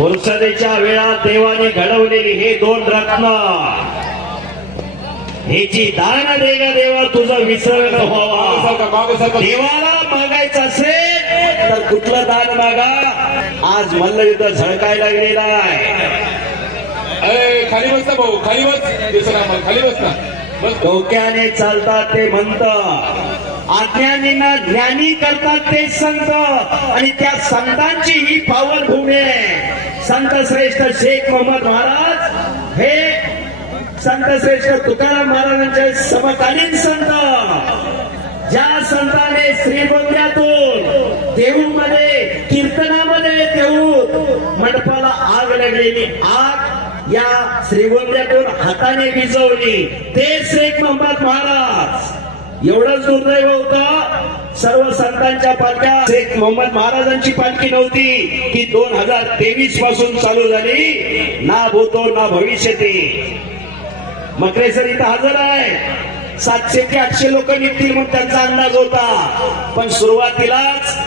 फुरसदेच्या वेळात देवाने घडवलेली हे दोन रत्न. ह्याची दान दे ग देवा तुझं विसरण व्हावा. देवाला मागायचं असेल तर कुठलं दान मागा? आज मल्लयुद्ध झळकायला गेलेला आहे. खाली बस ना भाऊ खाली बस. खाली बस ना. डोक्याने चालतात ते म्हणत अज्ञानींना ज्ञानी करतात ते संत. आणि त्या संतांची ही पावन भूमी आहे. संत श्रेष्ठ शेख मोहम्मद महाराज हे संत श्रेष्ठ तुकाराम महाराजांचे समकालीन संत. ज्या संताने देऊ देऊमध्ये कीर्तनामध्ये देऊ मंडपाला आग लागलेली. आग या श्रीगोंद्यातून हाताने विजवली. ते शेख मोहम्मद महाराज. एवढंच दुर्दैव होतं. सर्व संतांच्या पालख्या शेख मोहम्मद महाराजांची पालखी नव्हती. की दोन हजार तेवीसपासून चालू झाली. ना भूतो ना भविष्यती. मकरेसर इथं हजर आहे. सातशे ते आठशे लोक निघतील म्हणून त्यांचा अंदाज होता. पण सुरुवातीलाच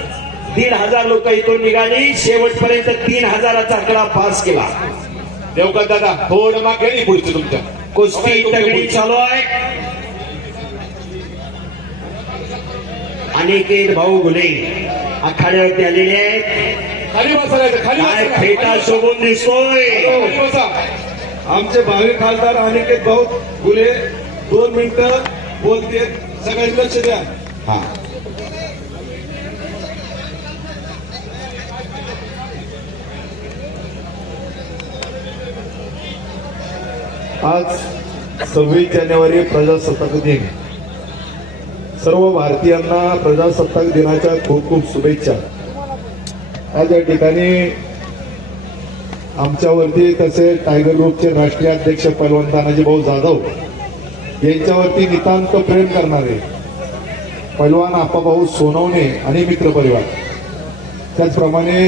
दीड हजार लोक इथून निघाली. शेवटपर्यंत तीन हजाराचा आकडा पास केला. देवकर दादा थोडं मागे पुढचं तुमच्या. कुस्ती तगडी चालू आहे. अनिकेत भाऊ गुले आखाड्यावरती आलेले आहेत. खाली बसायचं खाली काय बसा. फेटा शोभून दिसतोय? खाली बसा. आमचे भावी खासदार अनिकेत भाऊ गुले दोन मिनिटं बोलते. सगळ्यांनी लक्ष द्या. हा. आज सव्वीस जानेवारी प्रजासत्ताक दिन. सर्व भारतीयांना प्रजासत्ताक दिनाच्या खूप खूप शुभेच्छा. आज या ठिकाणी आमच्यावरती तसे टायगर ग्रुपचे राष्ट्रीय अध्यक्ष पहलवान तानाजी भाऊ जाधव यांच्यावरती नितांत प्रेम करणारे पहलवान आपाभाऊ सोनवणे आणि मित्रपरिवार त्याचप्रमाणे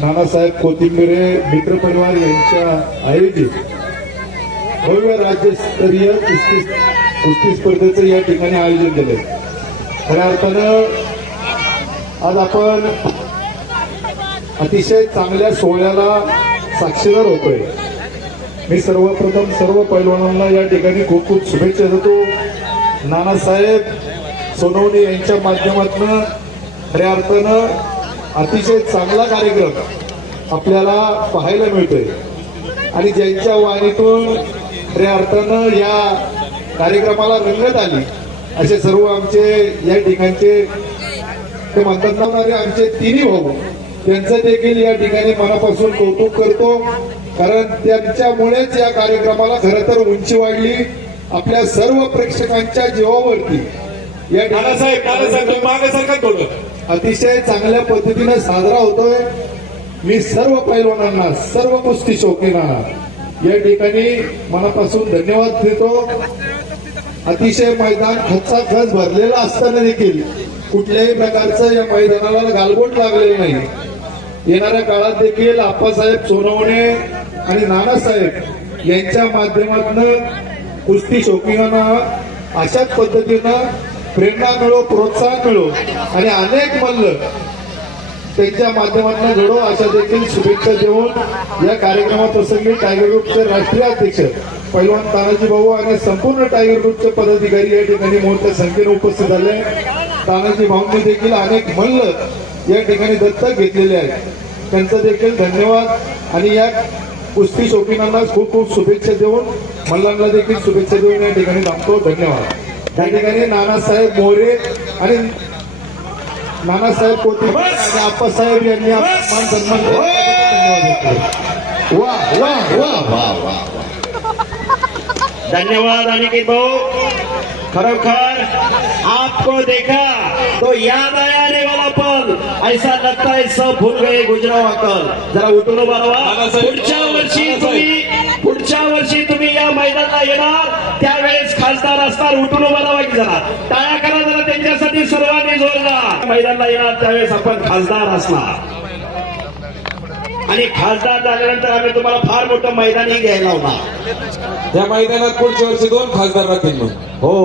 नानासाहेब कोथिंबिरे मित्रपरिवार यांच्या आयोजित भव्य राज्यस्तरीय कुस्ती कुस्ती स्पर्धेचं या ठिकाणी आयोजन केलंय. खऱ्या अर्थानं आज आपण अतिशय चांगल्या सोहळ्याला साक्षीदार होतोय. मी सर्वप्रथम सर्व पैलवानांना या ठिकाणी खूप खूप शुभेच्छा देतो. नानासाहेब सोनवणे यांच्या माध्यमातून खऱ्या अर्थानं अतिशय चांगला कार्यक्रम आपल्याला पाहायला मिळतोय. आणि ज्यांच्या वाणीतून खऱ्या अर्थानं या कार्यक्रमाला रंगत आली असे सर्व आमचे या ठिकाणचे ते म्हणतात अरे आमचे तिन्ही भाऊ त्यांचं देखील या ठिकाणी मनापासून कौतुक करतो. कारण त्यांच्यामुळेच या कार्यक्रमाला खरं तर उंची वाढली. आपल्या सर्व प्रेक्षकांच्या जीवावरती. या थोडं. अतिशय चांगल्या पद्धतीने साजरा होतोय. मी सर्व पैलवानांना सर्व कुस्ती शौकीनांना या ठिकाणी मनापासून धन्यवाद देतो. अतिशय मैदान खचाखच भरलेलं असताना देखील कुठल्याही प्रकारचं या मैदानाला गालबोट लागलेलं नाही. येणाऱ्या काळात देखील आप्पासाहेब सोनवणे आणि नानासाहेब यांच्या माध्यमातून कुस्ती शौकिंगांना अशाच पद्धतीनं प्रेरणा मिळो प्रोत्साहन मिळो आणि अनेक मल्ल त्यांच्या माध्यमातून घडो अशा देखील शुभेच्छा देऊन या कार्यक्रमाप्रसंगी टायगर ग्रुपचे राष्ट्रीय अध्यक्ष पैलवान तानाजी भाऊ आणि संपूर्ण टायगर ग्रुपचे पदाधिकारी या ठिकाणी मोठ्या संख्येने उपस्थित झाले. तानाजी भाऊंनी देखील अनेक मल्ल या ठिकाणी दत्तक घेतलेले आहेत. त्यांचं देखील धन्यवाद आणि या कुस्ती शौकीनांना खूप खूप शुभेच्छा देऊन मल्लांना देखील शुभेच्छा देऊन या ठिकाणी थांबतो. धन्यवाद. त्या ठिकाणी नानासाहेब मोरे आणि नानासाहेब कोते आणि आप्पासाहेब यांनी मान सन्मान. धन्यवाद देतो. वा वा वा वा वा धन्यवाद अनिकेत भाऊ खरोखर आपको देखा तो याद आया पल ऐसा लगता है सब भूल गए गुजराव अकल। जरा उठून नानासाहेब, पुढच्या वर्षी. तुम्ही पुढच्या वर्षी तुम्ही या मैदानाला येणार. त्यावेळेस खासदार असणार. उठून राहा की जरा. टाळ्या करा जरा त्यांच्यासाठी सर्वांनी जोरदार. मैदानाला येणार त्यावेळेस आपण खासदार असणार. आणि खासदार झाल्यानंतर आम्ही तुम्हाला फार मोठं मैदानही घ्यायला होणार या मैदानात पुढच्या वर्षी दोन खासदार राहतील हो.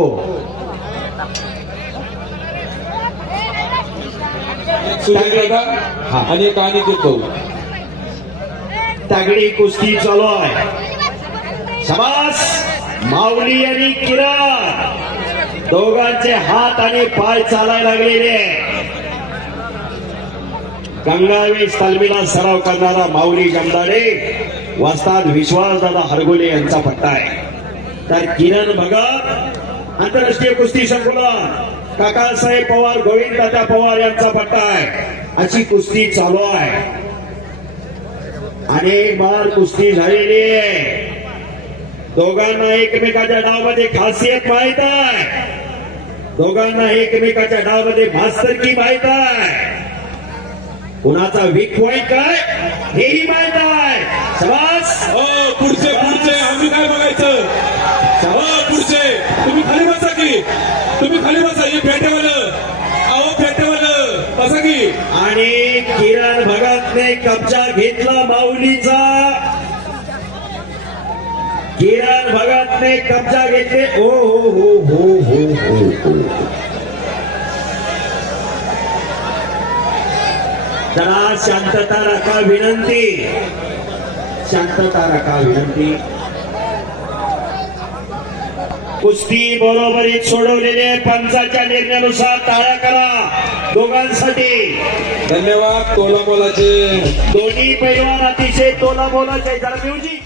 दादा आणि एक अनिकेत भाऊ तगडी कुस्ती चालू आहे. शबास! माऊली आणि किरण दोघांचे हात आणि पाय चालायला लागलेले. गंगावेश तालमीला सराव करणारा माऊली गंधाडे वस्ताद विश्वासदादा हरगोले यांचा पट्टा आहे. तर किरण भगत आंतरराष्ट्रीय कुस्ती संकुलन काकासाहेब पवार गोविंद दादा पवार यांचा पट्टा आहे. अशी कुस्ती चालू आहे. अनेक बार कुस्ती झालेली आहे. दोघांना एकमेकाच्या डावमध्ये खासियत माहीत आहे. दोघांना एकमेकाच्या डावमध्ये मास्तरकी माहीत आहे. कुणाचा वीक पॉइंट काय? हेही माहीत आहे. शाबास. हो, पुढचे पुढचे. आम्ही काय बघायचं? सवा पुढचे. तुम्ही खाली बसा की. तुम्ही खाली बसा हे फेटेवालं. अहो फेटेवालं. बसा की. आणि किरण भगतने कब्जा घेतला माऊलीचा. किरण भगतने कब्जा घेतले. ओ हो हो हो हो हो हो. जरा शांतता राखा विनंती. शांतता राखा विनंती. कुस्ती बरोबरीत सोडवलेले पंचाच्या निर्णयानुसार टाळ्या करा. दोघांसाठी. धन्यवाद तोला बोलाचे दोन्ही पैलवान अतिशय तोला बोलायचे जरा म्युझिक.